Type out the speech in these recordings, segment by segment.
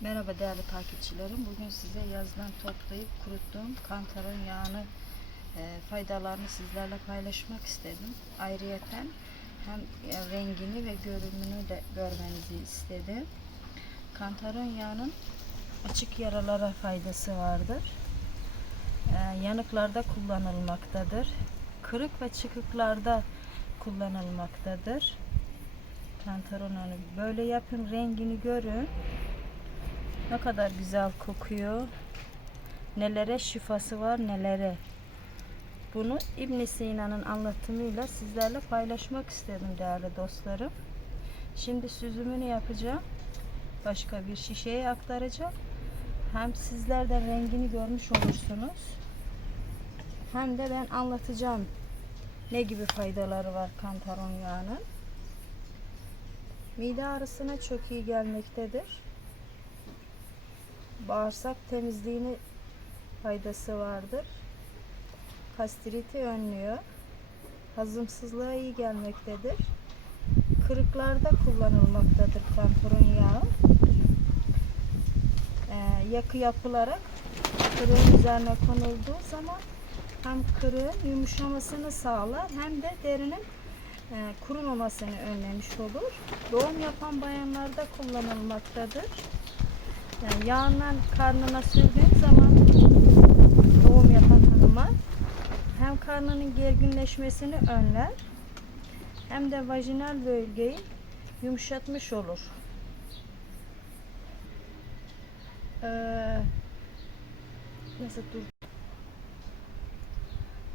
Merhaba değerli takipçilerim. Bugün size yazdan toplayıp kuruttuğum kantaron yağını e, faydalarını sizlerle paylaşmak istedim. Ayrıyeten hem e, rengini ve görünümünü de görmenizi istedim. Kantaron yağının açık yaralara faydası vardır. E, yanıklarda kullanılmaktadır. Kırık ve çıkıklarda kullanılmaktadır. Kantaron. Böyle yapın rengini görün. Ne kadar güzel kokuyor. Nelere şifası var nelere. Bunu İbn Sina'nın anlatımıyla sizlerle paylaşmak istedim değerli dostlarım. Şimdi süzümünü yapacağım. Başka bir şişeye aktaracağım. Hem sizler de rengini görmüş olursunuz. Hem de ben anlatacağım ne gibi faydaları var kantaron yağının. Mide ağrısına çok iyi gelmektedir bağırsak temizliğini faydası vardır. Kastriti önlüyor. Hazımsızlığa iyi gelmektedir. Kırıklarda kullanılmaktadır kantaron yağı. Ee, yakı yapılarak kırığın üzerine konulduğu zaman hem kırığın yumuşamasını sağlar hem de derinin e, kurumamasını önlemiş olur. Doğum yapan bayanlarda kullanılmaktadır. Yani yağından karnına sürdüğün zaman doğum yapan hanıma hem karnının gerginleşmesini önler hem de vajinal bölgeyi yumuşatmış olur. Ee, nasıl dur?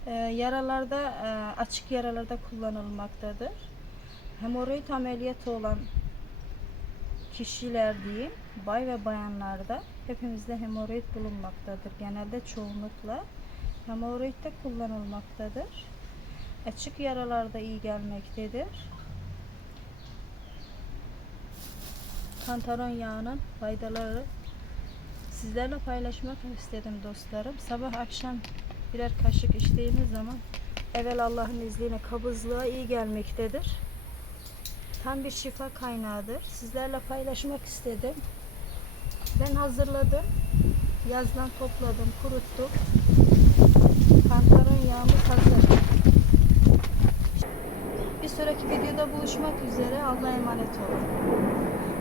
Ee, yaralarda e, açık yaralarda kullanılmaktadır. Hemoroid ameliyatı olan kişiler diyeyim, bay ve bayanlarda hepimizde hemoroid bulunmaktadır. Genelde çoğunlukla hemoroid de kullanılmaktadır. Açık yaralarda iyi gelmektedir. Kantaron yağının faydaları sizlerle paylaşmak istedim dostlarım. Sabah akşam birer kaşık içtiğiniz zaman evvel Allah'ın izniyle kabızlığa iyi gelmektedir tam bir şifa kaynağıdır. Sizlerle paylaşmak istedim. Ben hazırladım. Yazdan topladım, kuruttum. Kantaron yağımız hazır. Bir sonraki videoda buluşmak üzere. Allah'a emanet olun.